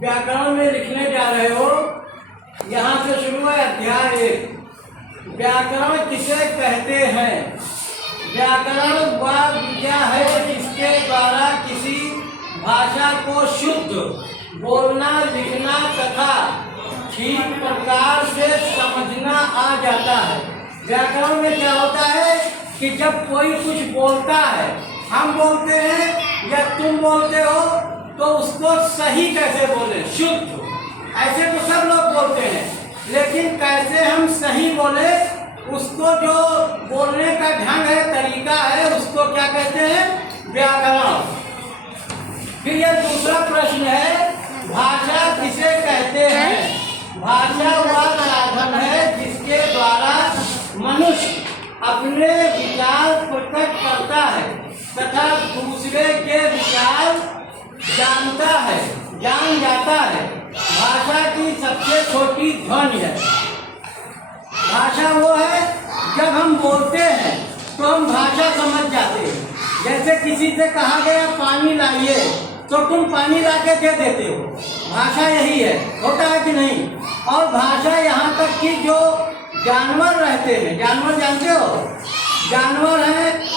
व्याकरण में लिखने जा रहे हो। यहाँ से शुरू है अध्याय 1। व्याकरण किसे कहते हैं? व्याकरण वह विद्या है जिसके द्वारा किसी भाषा को शुद्ध बोलना, लिखना तथा ठीक प्रकार से समझना आ जाता है। व्याकरण में क्या होता है कि जब कोई कुछ बोलता है, हम बोलते हैं या तुम बोलते हो, तो उसको सही कैसे बोले, शुद्ध। ऐसे तो सब लोग बोलते हैं, लेकिन कैसे हम सही बोले, उसको जो बोलने का ढंग है, तरीका है, उसको क्या कहते हैं? व्याकरण। फिर यह दूसरा प्रश्न है, भाषा किसे कहते हैं? भाषा वह साधन है जिसके द्वारा मनुष्य अपने विचार प्रकट करता है तथा दूसरे के विचार जान जाता है। भाषा की सबसे छोटी ध्वनि है। भाषा वो है, जब हम बोलते हैं तो हम भाषा समझ जाते हैं। जैसे किसी से कहा गया पानी लाइए, तो तुम पानी ला के दे देते हो। भाषा यही है, होता है कि नहीं? और भाषा यहाँ तक कि जो जानवर रहते हैं, जानवर जानते हो, जानवर हैं,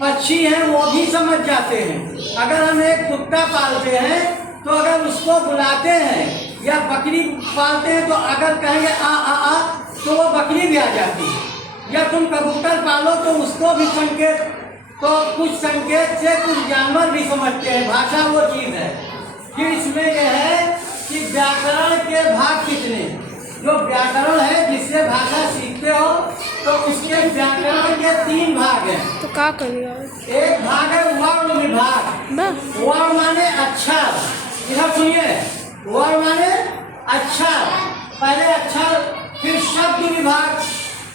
पक्षी हैं, वो भी समझ जाते हैं। अगर हम एक कुत्ता पालते हैं तो अगर उसको बुलाते हैं, या बकरी पालते हैं तो अगर कहेंगे आ तो वो बकरी भी आ जाती है। या तुम कबूतर पालो तो उसको भी संकेत, तो कुछ संकेत से कुछ जानवर भी समझते हैं। भाषा वो चीज़ है। फिर इसमें यह है कि व्याकरण के भाग कितने? जो व्याकरण है जिससे भाषा सीखते हो, तो उसके व्याकरण के 3 भाग हैं। तो क्या करिए? एक भाग है वर्ण विभाग। वर्ण माने अक्षर। इधर सुनिए, वर्ण माने अक्षर, पहले अक्षर। फिर शब्द विभाग।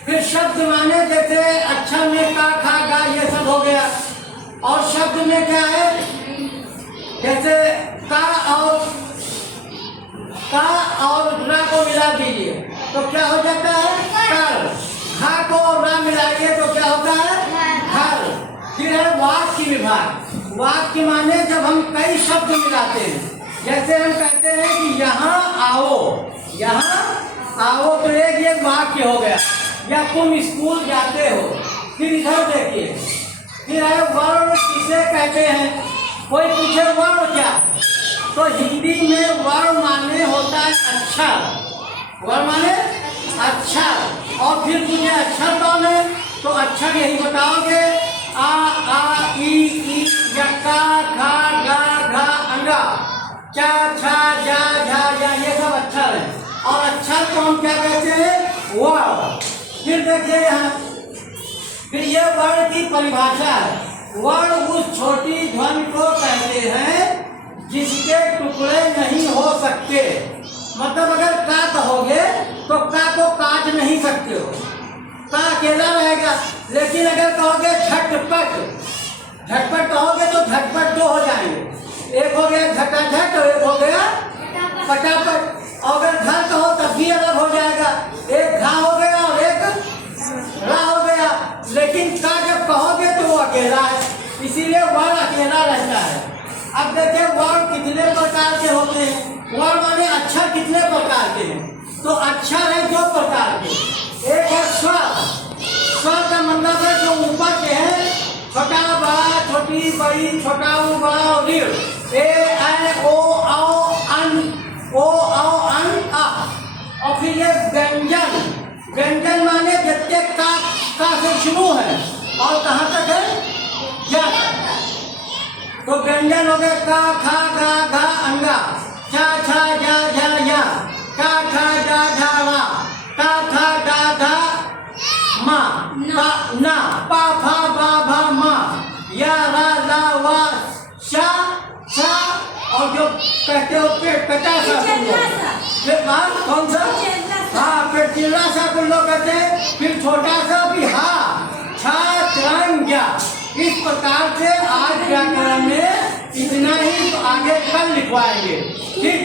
फिर शब्द माने जैसे अक्षर में का, खा, गा, ये सब हो गया। और शब्द में क्या है, जैसे का और रा को मिला दीजिए तो क्या हो जाता है? कर। घा को और रा मिलाइए तो क्या होता है? घर। फिर है वाक्य विभाग। वाक्य माने जब हम कई शब्द मिलाते हैं, जैसे हम कहते हैं कि यहाँ आओ, तो एक वाक्य हो गया। या तुम स्कूल जाते हो। फिर इधर देखिए, फिर है वर्ण किसे कहते हैं? कोई पूछे वर्ण क्या, तो हिंदी में वर्ण माने होता है अक्षर। वर्ण माने अक्षर। और फिर मुझे अक्षर कौन है, तो अक्षर यही बताओगे, आ ई यक्का खा गा घा अंगा, चा छा जा झा, ये सब अक्षर है। और अक्षर को हम क्या कहते हैं? वर्ण। फिर देखिए यहाँ, फिर ये वर्ण की परिभाषा है। वर्ण उस छोटी ध्वनि को कहते हैं जिसके टुकड़े नहीं हो सकते। मतलब अगर का कहोगे तो का को काट नहीं सकते हो, का अकेला रहेगा। लेकिन अगर कहोगे झटपट, कहोगे तो झटपट 2 हो जाएंगे। एक हो गया झटाझट और एक हो गया फटाफट। और अगर घर कहो तब भी अलग हो जाएगा, एक घा हो गया और एक रा हो गया। लेकिन का जब कहोगे तो वो अकेला है, इसीलिए वर्ण अकेला रहता है। अब देखिए वर्ण कितने प्रकार के होते हैं। वर्ण माने अक्षर कितने प्रकार के हैं? तो अक्षर है 2 प्रकार के। एक है स्वर। स्वर का मतलब है जो ऊपर के हैं, छोटा बड़ा, छोटी बड़ी, छोटा बड़ा और रीढ़। ए ऐ ओ औ अन, ओ औ अन आ। और फिर ये व्यंजन। व्यंजन माने जितने का से शुरू है और कहाँ तक है? या। तो व्यंजन हो गया का, खा, गा, घा, अंगा, चा, छा, जा, झा, या, का, खा, जा, झा, रा, का, खा, गा, घा, मा, पा, ना, पा, फा, बा, भा, मा, या, रा, ला, वा, शा, छा। और जो कहते हो पेट, 50 फिर बाद कौन सा? हाँ, फिर चिल्ला सा कुछ लोग कहते हैं। फिर छोटा सा भी हा, छा, त्रंग, या। इस प्रकार से आज व्याकरण में इतना ही, आगे कल लिखवाएंगे। ठीक।